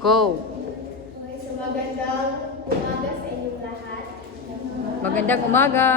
Go. Okay, so magandang umaga sa inyong lahat. Magandang umaga.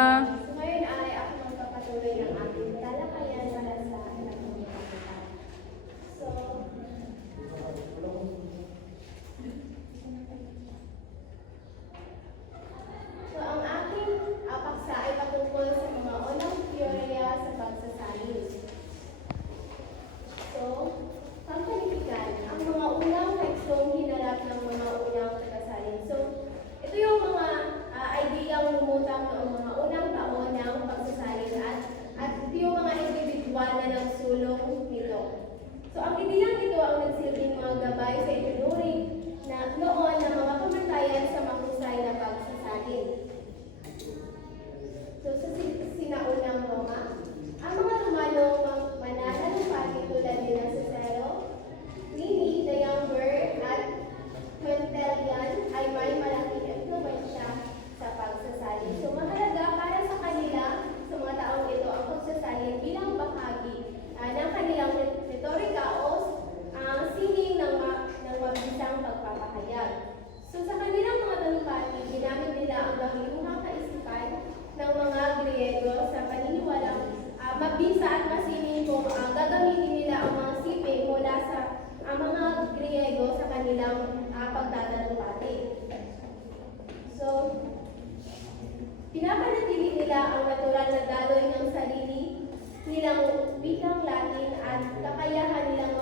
Pinapanatili nila ang natural na daloy ng sarili nilang bilang Latin at kakayahan nilang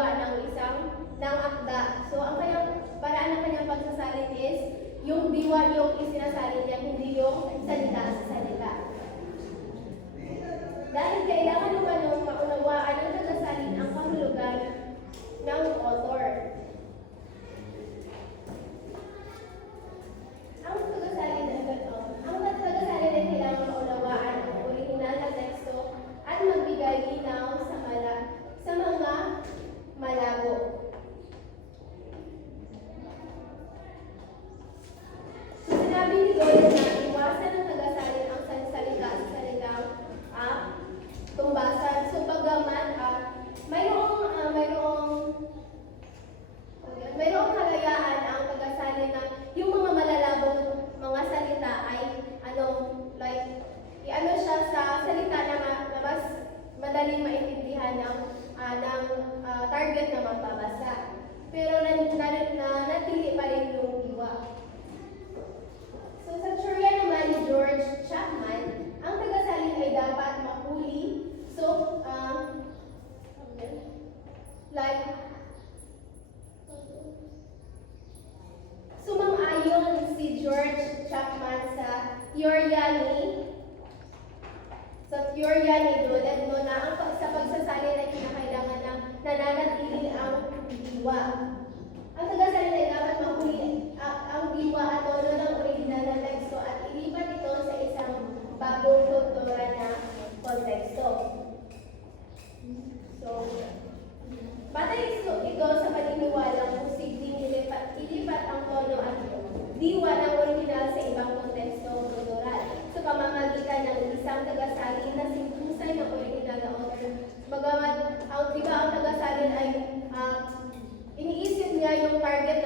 gumawa ng isang ng akda. So, ang kanyang paraan ng kanyang pagsasalin is yung diwa yung isinasalin niya, hindi yung salita sa salita. target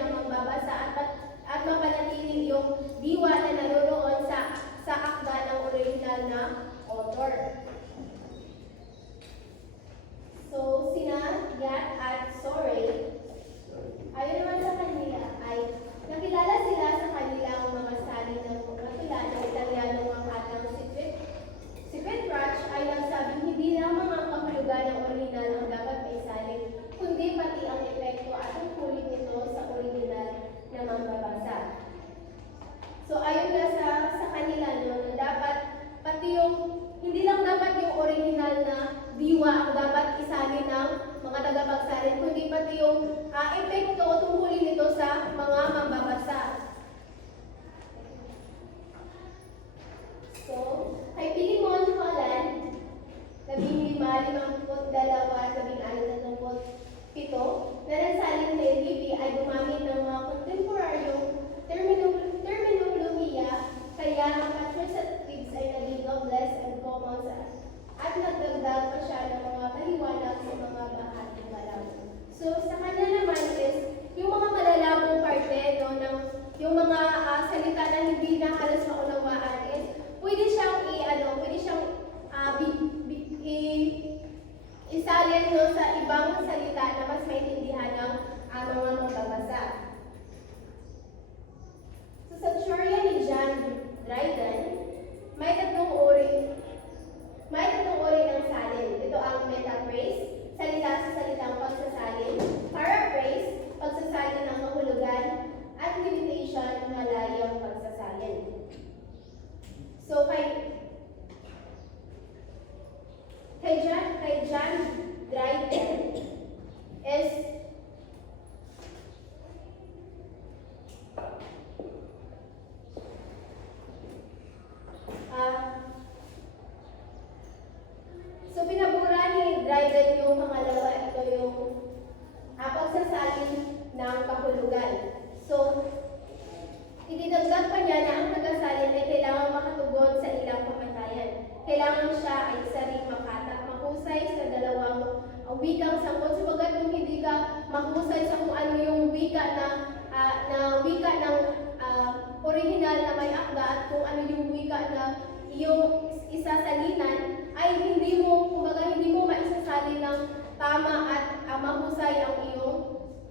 wikang sangkot sapagat kung hindi ka mahusay sa kung ano yung wika na uh, na wika ng ah, uh, original na may akda at kung ano yung wika na iyong isasalinan ay hindi mo kumbaga hindi mo maisasali ng tama at uh, mahusay ang iyong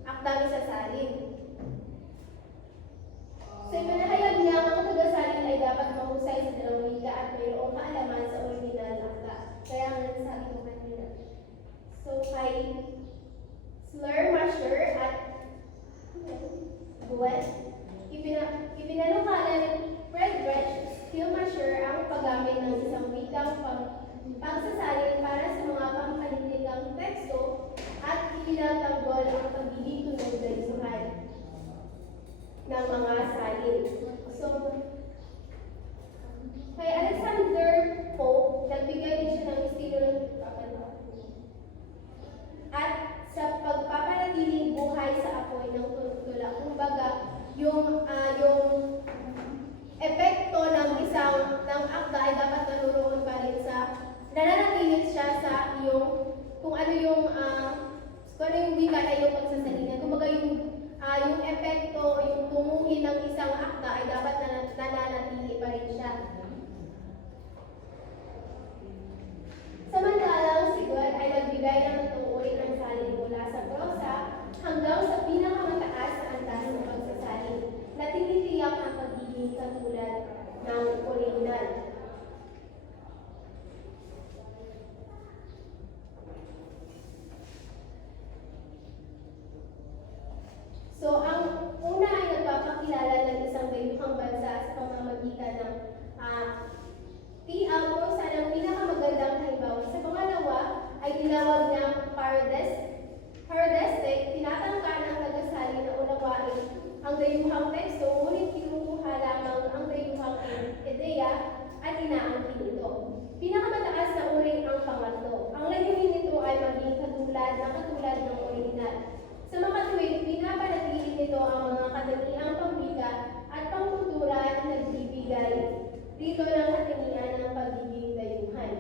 akdang isasalin. Katulad na katulad ng original. Sa makatuwid, pinapanatili nito ang mga katangiang pambigat at pangkultura na nagbibigay dito ng katangian ng pagiging dayuhan.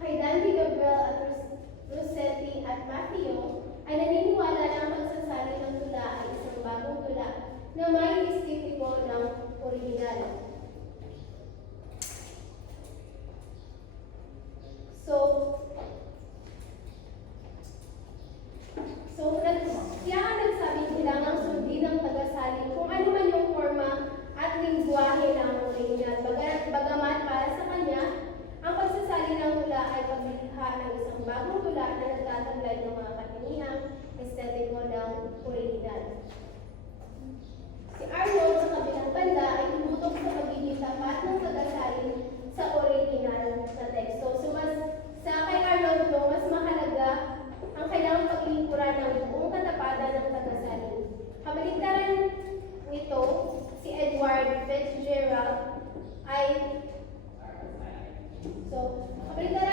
Kay Dante Gabriel at Ros- Rossetti at Matteo ay naniniwala na ang pagsasali ng tula ay isang bagong tula na may estetiko ng original. So, so nag, kaya nga nagsabing kailangang sundin ng tagasali kung ano man yung forma at lingwahe ng original. Baga, bagamat para sa kanya, ang pagsasali ng tula ay paglikha ng isang bagong tula na nagtataglay ng mga katangiang estetiko ng original. Si Arnold sa kabilang banda ay tumutok sa pagiging tapat ng pagkasalin sa original na teksto. So mas sa kay Arnold no, mas mahalaga ang kailangang paglingkuran ng buong katapatan ng pagkasalin. Kabaligtaran nito, si Edward Fitzgerald ay So, kabaligtaran